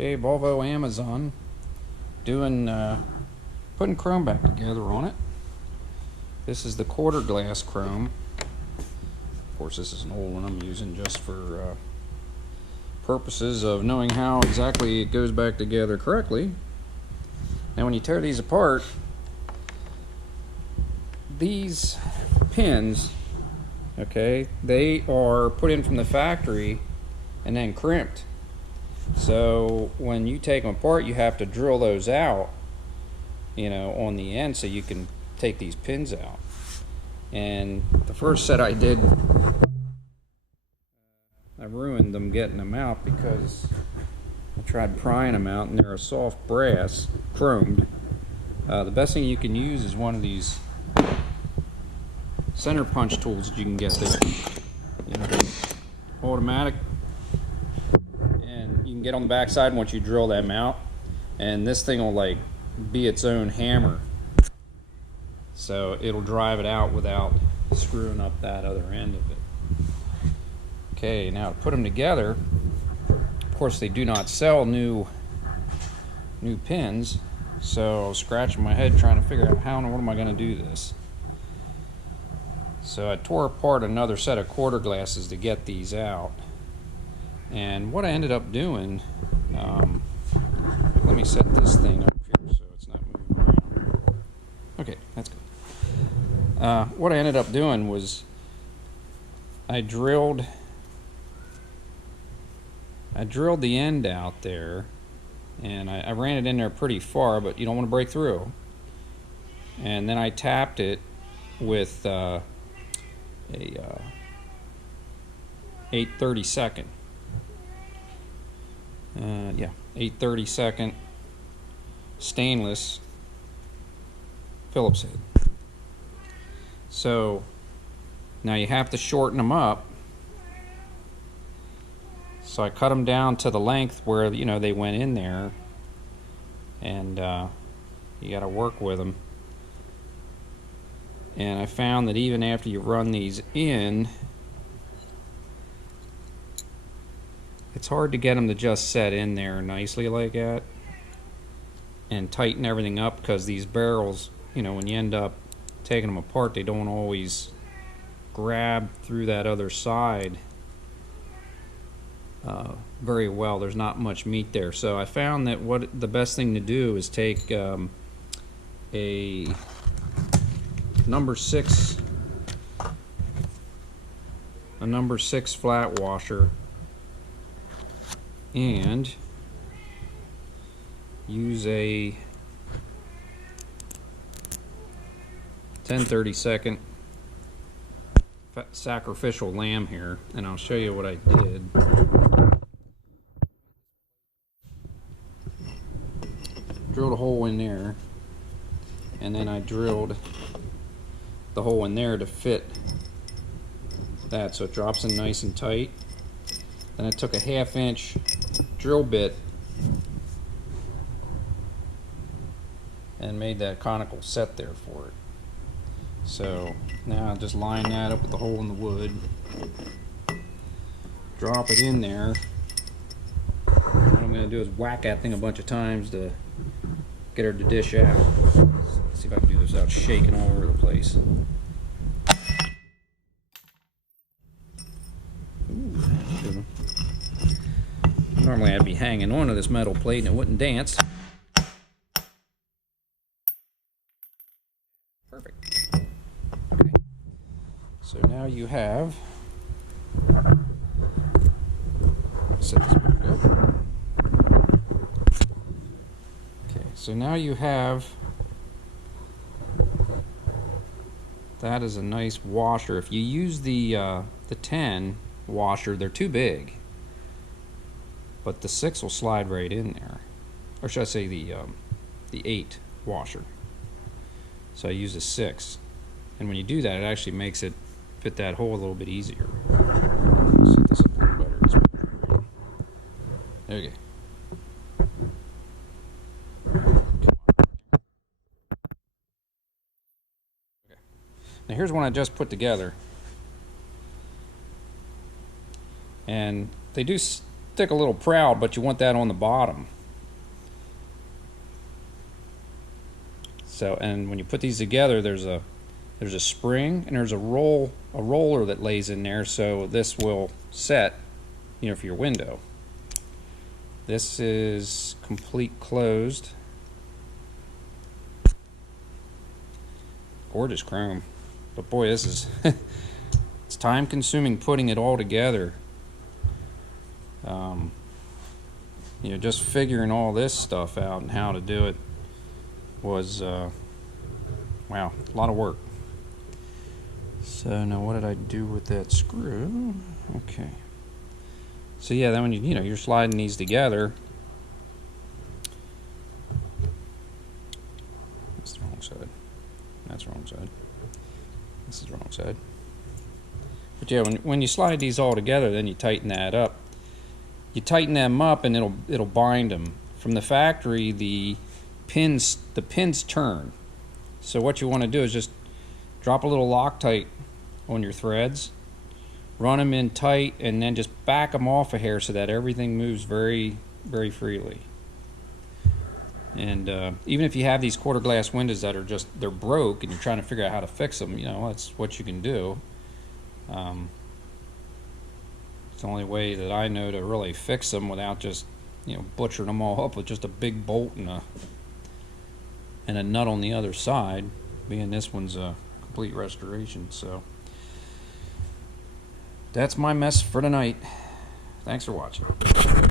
Okay, Volvo Amazon doing putting chrome back together on it. This is the quarter glass chrome. Of course, this is an old one I'm using just for purposes of knowing how exactly it goes back together correctly. Now when you tear these apart, these pins, okay, they are put in from the factory and then crimped. So when you take them apart, you have to drill those out, you know, on the end so you can take these pins out. And the first set I did, I ruined them getting them out because I tried prying them out and they're a soft brass, chromed. The best thing you can use is one of these center punch tools that you can get there. You know, automatic. And you can get on the back side once you drill them out, and this thing will like be its own hammer, so it'll drive it out without screwing up that other end of it. Okay, now to put them together, of course they do not sell new pins, so I was scratching my head trying to figure out how and what am I going to do this. So I tore apart another set of quarter glasses to get these out. And what I ended up doing, let me set this thing up here so it's not moving around. Okay, that's good. What I ended up doing was I drilled the end out there, and I ran it in there pretty far, but you don't want to break through. And then I tapped it with a 8/32. 8/32 stainless Phillips head. So now you have to shorten them up. So I cut them down to the length where, you know, they went in there, and you got to work with them. And I found that even after you run these in, it's hard to get them to just set in there nicely like that and tighten everything up, because these barrels, you know, when you end up taking them apart, they don't always grab through that other side very well. There's not much meat there. So I found that the best thing to do is take a number 6 flat washer and use a 10/32 sacrificial lamb here, and I'll show you what I did. Drilled a hole in there, and then I drilled the hole in there to fit that so it drops in nice and tight. Then I took a 1/2 inch drill bit and made that conical set there for it. So now I'll just line that up with the hole in the wood, drop it in there. What I'm going to do is whack that thing a bunch of times to get her to dish out. Let's see if I can do this without shaking all over the place. Ooh, that's a good one. Normally I'd be hanging onto this metal plate and it wouldn't dance. Perfect. Okay. So now you have, set this back up. Okay, so now you have, that is a nice washer. If you use the 10 washer, they're too big, but the 6 will slide right in there, or should I say the 8 washer. So I use a 6, and when you do that, it actually makes it fit that hole a little bit easier. Set this up a little better. There you go. Okay. Now here's one I just put together, and they do stick a little proud, but you want that on the bottom. So, and when you put these together, there's a spring and there's a roller that lays in there, so this will set, you know, for your window. This is complete closed. Gorgeous chrome, but boy, this is it's time consuming putting it all together. You know, just figuring all this stuff out and how to do it was wow, a lot of work. So now what did I do with that screw? Okay, so yeah, then when you know, you're sliding these together. That's the wrong side. That's the wrong side. This is the wrong side. But yeah, when you slide these all together, then you tighten that up. You tighten them up, and it'll bind them. From the factory, the pins turn. So what you want to do is just drop a little Loctite on your threads, run them in tight, and then just back them off a hair so that everything moves very, very freely. And even if you have these quarter glass windows that are they're broke and you're trying to figure out how to fix them, you know, that's what you can do. It's the only way that I know to really fix them without just, you know, butchering them all up with just a big bolt and a nut on the other side, being this one's a complete restoration. So that's my mess for tonight. Thanks for watching.